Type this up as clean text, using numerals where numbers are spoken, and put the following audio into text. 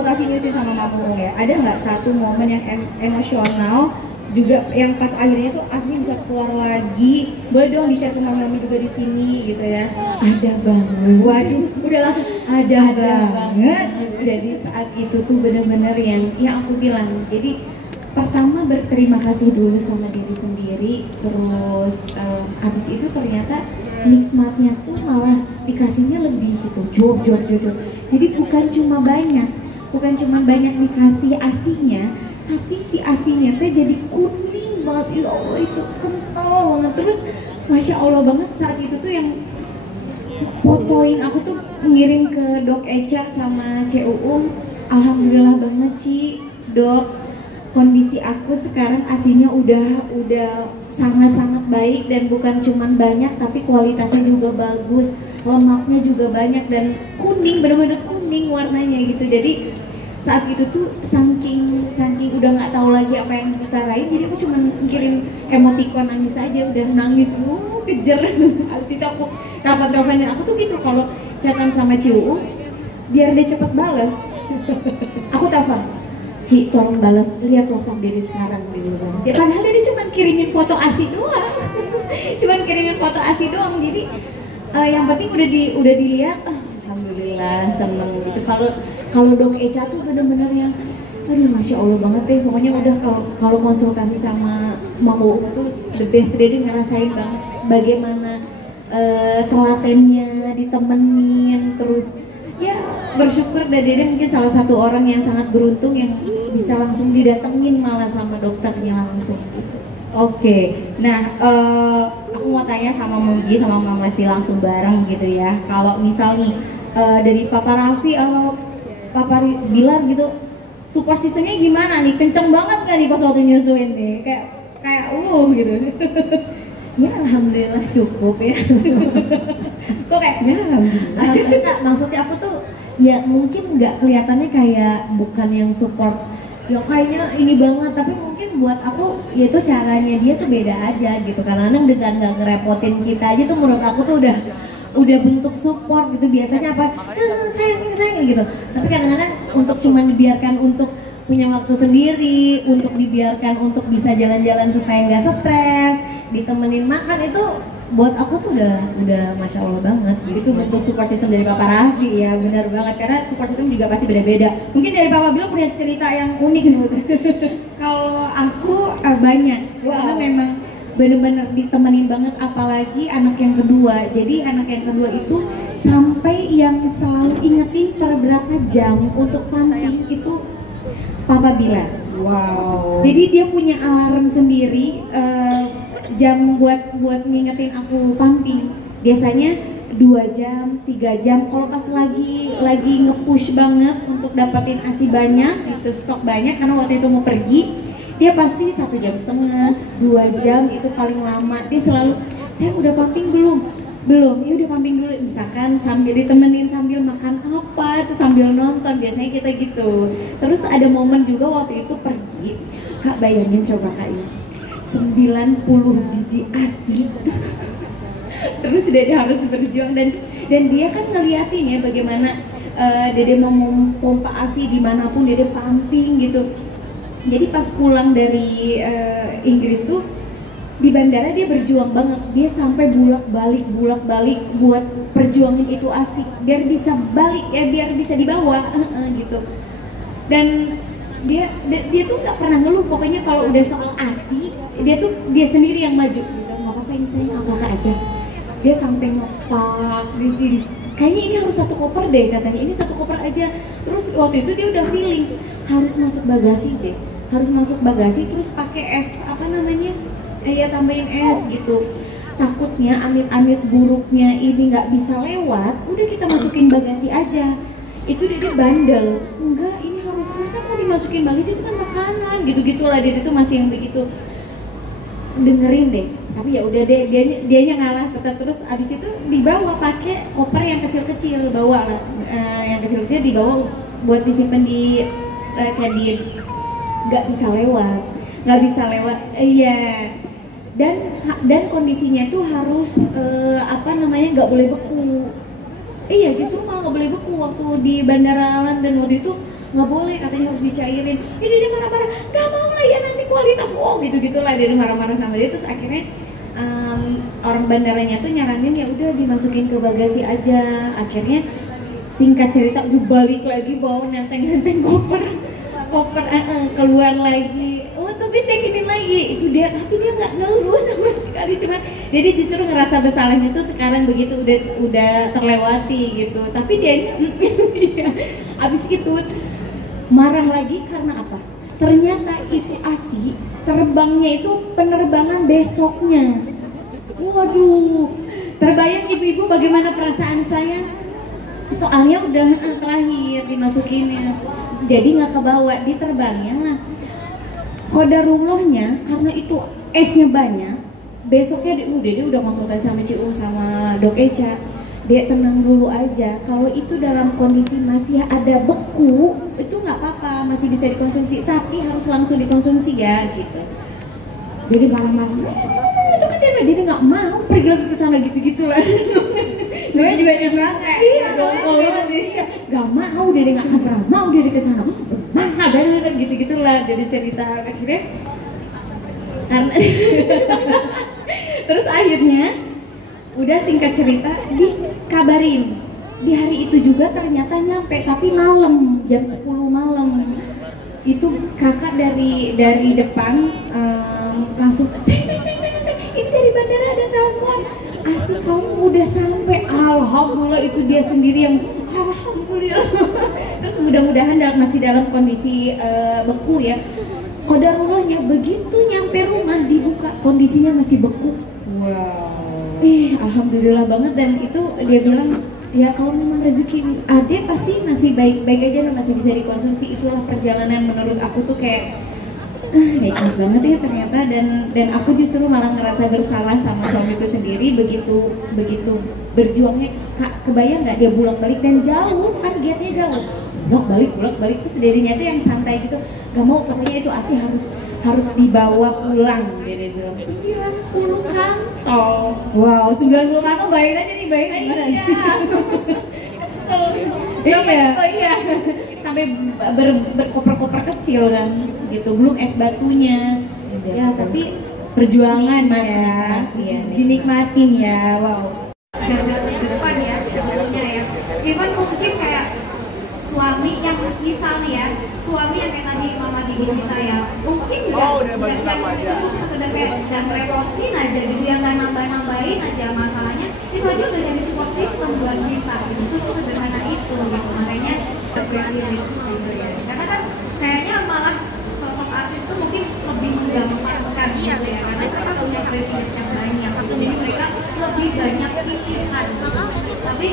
konsultasi nyusun sama Mama ya, ada nggak satu momen yang emosional juga yang pas akhirnya tuh asli bisa keluar lagi? Boleh dong di-share ke Mami juga di sini gitu ya. Ada banget. Waduh, udah langsung ada banget. Jadi saat itu tuh bener-bener yang aku bilang. Jadi pertama berterima kasih dulu sama diri sendiri, terus abis itu ternyata nikmatnya tuh malah dikasihnya lebih gitu, jor. Jadi bukan cuma banyak dikasih asinya, tapi si asinya teh jadi kuning banget. Ya Allah, itu kental banget. Terus Masya Allah banget saat itu tuh yang fotoin aku tuh ngirim ke Dok Eca sama CUU. Alhamdulillah banget Ci, Dok, kondisi aku sekarang asinya udah sangat-sangat baik, dan bukan cuman banyak tapi kualitasnya juga bagus, lemaknya juga banyak dan kuning, bener-bener kuning warnanya gitu. Jadi saat itu tuh saking udah nggak tahu lagi apa yang diutarain, jadi aku cuma kirim emoticon nangis aja, udah nangis kejer. Abis itu aku teleponin aku tuh gitu, kalau chatan sama Ciu biar dia cepet balas, aku telepon, Ci tolong balas, lihat WhatsApp Dede sekarang gitu kan. Ya padahal dia cuma kirimin foto ASI doang. Jadi yang penting udah dilihat, alhamdulillah seneng gitu. Kalau Dok Eca tuh bener-bener yang aduh Masya Allah banget deh. Pokoknya udah kalau konsultasi sama Mang Uung tuh the best. Dede ngerasain banget bagaimana telatennya ditemenin, terus ya bersyukur, dan Dede mungkin salah satu orang yang sangat beruntung yang bisa langsung didatengin malah sama dokternya langsung gitu. Oke, nah aku mau tanya sama Mugi sama Mama Lesti langsung bareng gitu ya. Kalau misal nih dari Papa Raffi atau Papa Bilar gitu, support sistemnya gimana nih? Kenceng banget gak nih pas waktu nyusuin nih? Kayak gitu. Ya alhamdulillah cukup ya. Kok kayak ya alhamdulillah. Maksudnya aku tuh ya mungkin nggak kelihatannya kayak bukan yang support yang kayaknya ini banget, tapi mungkin buat aku ya itu caranya dia tuh beda aja gitu. Kadang-kadang dengan nggak ngerepotin kita aja tuh menurut aku tuh udah bentuk support gitu. Biasanya apa, sayang gitu, tapi kadang-kadang untuk cuman dibiarkan untuk punya waktu sendiri, untuk dibiarkan untuk bisa jalan-jalan supaya nggak stres, ditemenin makan, itu buat aku tuh udah Masya Allah banget. Itu bentuk support system dari Papa Raffi ya, benar banget, karena support system juga pasti beda-beda. Mungkin dari Papa Bilar punya cerita yang unik gitu. Kalau aku banyak, karena memang bener-bener ditemenin banget, apalagi anak yang kedua. Jadi anak yang kedua itu sampai yang selalu ingetin per berapa jam untuk pumping itu Papa Bilar. Wow. Jadi dia punya alarm sendiri, jam buat ngingetin aku pumping. Biasanya 2 jam, 3 jam. Kalau pas lagi nge-push banget untuk dapetin ASI banyak, itu stok banyak karena waktu itu mau pergi, dia pasti 1,5 jam, 2 jam itu paling lama. Dia selalu, saya udah pumping belum, ya udah pumping dulu, misalkan sambil ditemenin sambil makan apa, itu sambil nonton, biasanya kita gitu. Terus ada momen juga waktu itu pergi, Kak bayangin coba Kak ini 90 biji ASI. Terus Dede harus berjuang, dan dia kan ngeliatin ya bagaimana Dede mau pompa ASI dimanapun Dede pumping gitu. Jadi pas pulang dari Inggris tuh di bandara dia berjuang banget, dia sampai bolak-balik buat perjuangin itu ASI biar bisa balik ya, biar bisa dibawa gitu. Dan dia tuh nggak pernah ngeluh, pokoknya kalau udah soal ASI dia sendiri yang maju gitu. Nggak apa-apa ini sayang, aku aja. Dia sampai ngopak, kayaknya ini harus 1 koper deh katanya, ini 1 koper aja. Terus waktu itu dia udah feeling harus masuk bagasi terus pakai es apa namanya, ya tambahin es gitu. Takutnya amit-amit buruknya ini nggak bisa lewat, udah kita masukin bagasi aja. Itu dia bandel, enggak ini harus, masa mau dimasukin bagasi, itu kan makanan gitu-gitulah. Dia tuh masih yang begitu, dengerin deh. Tapi ya udah deh, dianya ngalah tetap. Terus abis itu dibawa pakai koper yang kecil-kecil, bawa lah yang kecil-kecil dibawa buat disimpan di kabin. Nggak bisa lewat, iya. Dan kondisinya tuh harus nggak boleh beku. Iya, justru malah nggak boleh beku waktu di Bandara London waktu itu. nggak boleh, katanya harus dicairin. Dia marah-marah, nggak mau lah ya nanti kualitas, gitu-gitulah dia marah-marah sama dia. Terus akhirnya orang bandaranya tuh nyaranin ya udah dimasukin ke bagasi aja. Akhirnya singkat cerita udah balik lagi bawa nenteng koper keluar lagi. Tapi cekinin lagi itu dia, tapi dia nggak ngeluh sama sekali, cuma jadi justru ngerasa bersalahnya tuh sekarang begitu udah terlewati gitu. Tapi dia abis itu marah lagi karena apa? Ternyata itu ASI terbangnya itu penerbangan besoknya. Waduh, terbayang ibu-ibu bagaimana perasaan saya? Soalnya udah terakhir dimasukinnya, jadi nggak kebawa, diterbangnya lah. Kodarullahnya karena itu esnya banyak, besoknya dia udah konsultasi sama Ciung sama Dok Eca. Dia tenang dulu aja, kalau itu dalam kondisi masih ada beku itu nggak apa-apa, masih bisa dikonsumsi, tapi harus langsung dikonsumsi ya gitu. Jadi malam-malam itu kan dia nggak mau pergi lagi ke sana gitu-gitu lah. Gue juga nggak mau, dia nggak akan pernah mau dia ke sana. Ada gitu-gitulah jadi cerita. Akhirnya karena terus akhirnya udah singkat cerita dikabarin di hari itu juga ternyata nyampe, tapi malam jam 10 malam itu kakak dari depan langsung ini dari bandara ada telepon, Asih kamu udah sampai. Alhamdulillah, itu dia sendiri yang alhamdulillah. Terus mudah-mudahan masih dalam kondisi beku ya. Qadarullahnya begitu nyampe rumah dibuka kondisinya masih beku. Wow. Alhamdulillah banget. Dan itu dia bilang ya kalau memang rezeki Ade pasti masih baik-baik aja dan masih bisa dikonsumsi. Itulah perjalanan menurut aku tuh kayak nikmat banget ya ternyata. Dan aku justru malah ngerasa bersalah sama suamiku sendiri begitu berjuangnya. Kebayang nggak dia bolak-balik dan jauh kan, giatnya jauh, bolak-balik terus dirinya tuh yang santai gitu, gak mau, pokoknya itu ASI harus dibawa pulang. Dia bilang 90 kantong. Wow, 90 kantong, bayangin aja nih, bayangin gimana? Iya. Kesel. Iya. Sampai berkoper-koper kecil kan gitu, belum es batunya. Ya tapi perjuangan ya, dinikmatin ya. Wow. Garda terdepan ya sebetulnya ya. Even mungkin kayak suami yang misal nih ya, suami yang kayak tadi Mama Gigi cerita ya, mungkin nggak yang cukup sekedar kayak nggak ngerepotin aja gitu, yang nggak nambah-nambahin aja masalahnya, itu aja udah jadi support system buat kita gitu, sesederhana itu gitu. Makanya privilege gitu ya, karena kan kayaknya malah sosok artis tuh mungkin lebih menggampangkan gitu ya, karena mereka punya privilege yang banyak gitu, jadi mereka lebih banyak pilihan gitu. Tapi